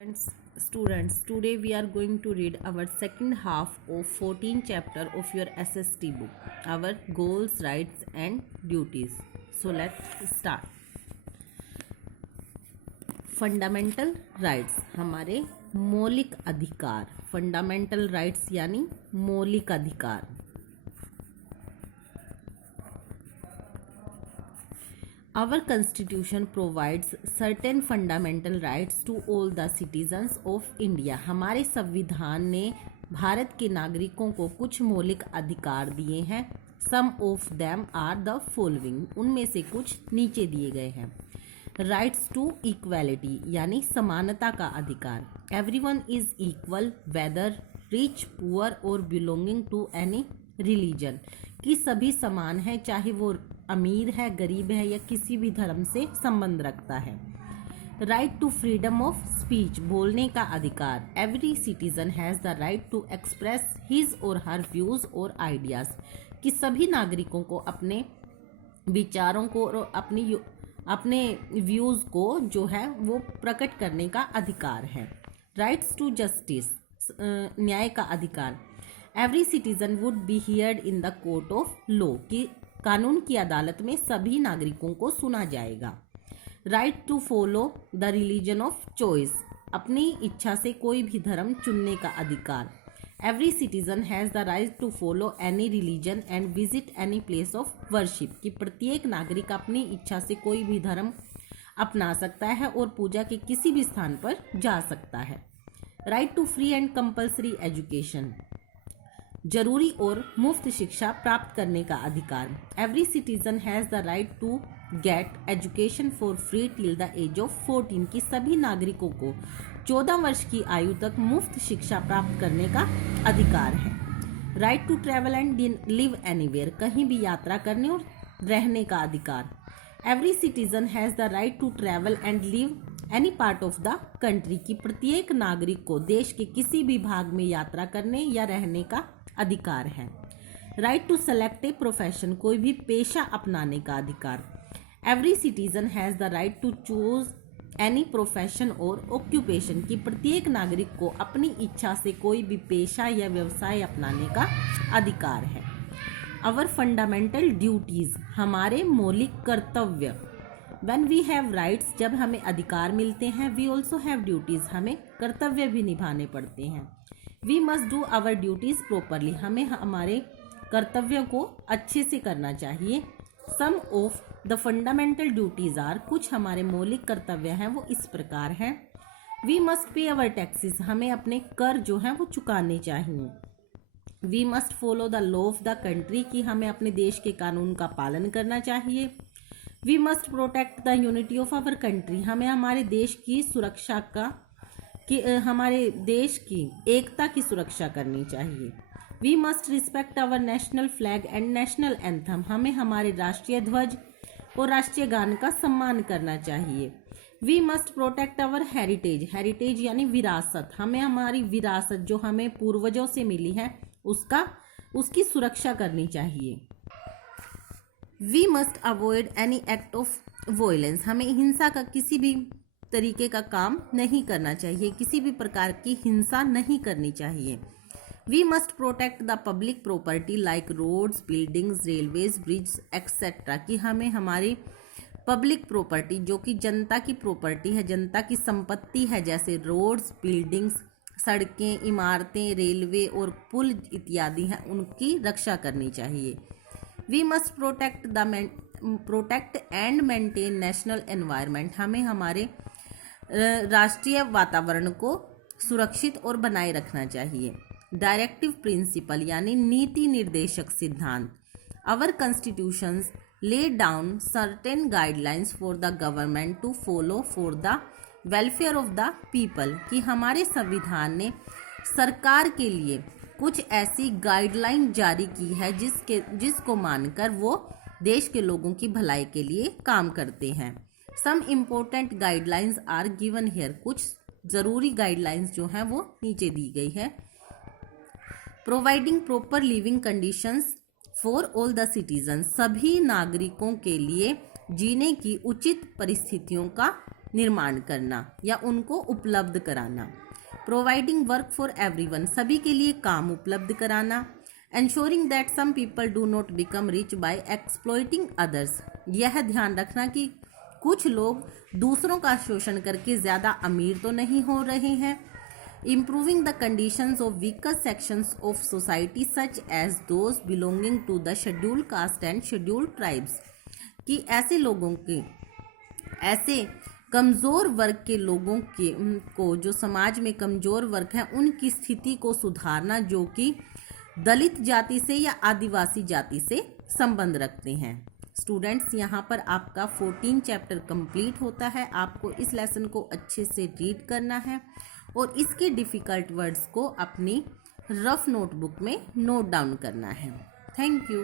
Students, today we are going to read our second half of 14th chapter of your SST book, our goals, rights and duties. So let's start. Fundamental rights, हमारे मौलिक अधिकार. Fundamental rights यानी मौलिक अधिकार. Our constitution provides certain fundamental rights to all the citizens of India. हमारे संविधान ने भारत के नागरिकों को कुछ मौलिक अधिकार दिए हैं. Some of them are the following. उनमें से कुछ नीचे दिए गए हैं. Rights to equality यानी समानता का अधिकार. Everyone is equal whether rich, poor or belonging to any religion. कि सभी समान है चाहे वो अमीर है, गरीब है या किसी भी धर्म से संबंध रखता है. Right to freedom of speech, बोलने का अधिकार. Every citizen has the right to express his or her views और आइडियाज. कि सभी नागरिकों को अपने विचारों को और अपने व्यूज को जो है वो प्रकट करने का अधिकार है. राइट्स टू जस्टिस, न्याय का अधिकार. Every citizen would be heard in the court of law, कि कानून की अदालत में सभी नागरिकों को सुना जाएगा. Right to follow the religion of choice, अपनी इच्छा से कोई भी धर्म चुनने का अधिकार. Every citizen has the right to follow any religion and visit any place of worship, कि प्रत्येक नागरिक अपनी इच्छा से कोई भी धर्म अपना सकता है और पूजा के किसी भी स्थान पर जा सकता है. Right to free and compulsory education, जरूरी और मुफ्त शिक्षा प्राप्त करने का अधिकार. Every citizen has the right to get education for free till the age of 14, की सभी नागरिकों को 14 वर्ष की आयु तक मुफ्त शिक्षा प्राप्त करने का अधिकार है. Right to travel and live anywhere, कहीं भी यात्रा करने और रहने का अधिकार. Every citizen has the right to travel and live any part of the country, की प्रत्येक नागरिक को देश के किसी भी भाग में यात्रा करने या रहने का अधिकार है. Right to select a profession, कोई भी पेशा अपनाने का अधिकार. Every citizen has the right to choose any profession or occupation, की प्रत्येक नागरिक को अपनी इच्छा से कोई भी पेशा या व्यवसाय अपनाने का अधिकार है. अवर फंडामेंटल ड्यूटीज, हमारे मौलिक कर्तव्य. When we have rights, जब हमें अधिकार मिलते हैं, we also have duties, हमें कर्तव्य भी निभाने पड़ते हैं. We must do our duties properly, हमें हमारे कर्तव्यों को अच्छे से करना चाहिए. Some of the fundamental duties are, कुछ हमारे मौलिक कर्तव्य हैं वो इस प्रकार हैं. We must pay our taxes, हमें अपने कर जो हैं वो चुकाने चाहिए. We must follow the law of the country, कि हमें अपने देश के कानून का पालन करना चाहिए. We must protect the unity of our country, हमें हमारे देश की सुरक्षा हमारे देश की एकता की सुरक्षा करनी चाहिए. We must respect our national flag and national anthem, हमें हमारे राष्ट्रीय ध्वज और राष्ट्रीय गान का सम्मान करना चाहिए. We must protect our heritage, heritage यानी विरासत, हमें हमारी विरासत जो हमें पूर्वजों से मिली है उसकी सुरक्षा करनी चाहिए. We must avoid any act of violence, हमें हिंसा का किसी भी तरीके का काम नहीं करना चाहिए, किसी भी प्रकार की हिंसा नहीं करनी चाहिए. We must protect the public property like roads, buildings, railways, bridge etcetera, कि हमें हमारी पब्लिक प्रॉपर्टी जो कि जनता की प्रॉपर्टी है, जनता की संपत्ति है, जैसे रोड्स, बिल्डिंग्स, सड़कें, इमारतें, रेलवे और पुल इत्यादि हैं, उनकी रक्षा करनी चाहिए. We must protect and maintain national environment, हमें हमारे राष्ट्रीय वातावरण को सुरक्षित और बनाए रखना चाहिए. डायरेक्टिव प्रिंसिपल यानी नीति निर्देशक सिद्धांत. Our constitutions lay down certain guidelines for the government to follow for the welfare of the people, कि हमारे संविधान ने सरकार के लिए कुछ ऐसी गाइडलाइन जारी की है जिसको मानकर वो देश के लोगों की भलाई के लिए काम करते हैं. Some important guidelines are given here, कुछ ज़रूरी गाइडलाइंस जो हैं वो नीचे दी गई है. Providing proper living conditions for all the citizen, सभी नागरिकों के लिए जीने की उचित परिस्थितियों का निर्माण करना या उनको उपलब्ध कराना। प्रोवाइडिंग वर्क फॉर एवरीवन, सभी के लिए काम उपलब्ध कराना। Ensuring that some people do not become rich by exploiting others, यह ध्यान रखना कि कुछ लोग दूसरों का शोषण करके ज़्यादा अमीर तो नहीं हो रहे हैं। Improving the conditions of weaker sections of society such as those belonging to the scheduled caste and scheduled tribes, कि ऐसे लोगों के, ऐसे कमज़ोर वर्ग के लोगों के को जो समाज में कमज़ोर वर्ग हैं उनकी स्थिति को सुधारना, जो कि दलित जाति से या आदिवासी जाति से संबंध रखते हैं। स्टूडेंट्स, यहाँ पर आपका 14 चैप्टर कंप्लीट होता है। आपको इस लेसन को अच्छे से रीड करना है और इसके डिफ़िकल्ट वर्ड्स को अपनी रफ नोटबुक में नोट डाउन करना है। Thank you.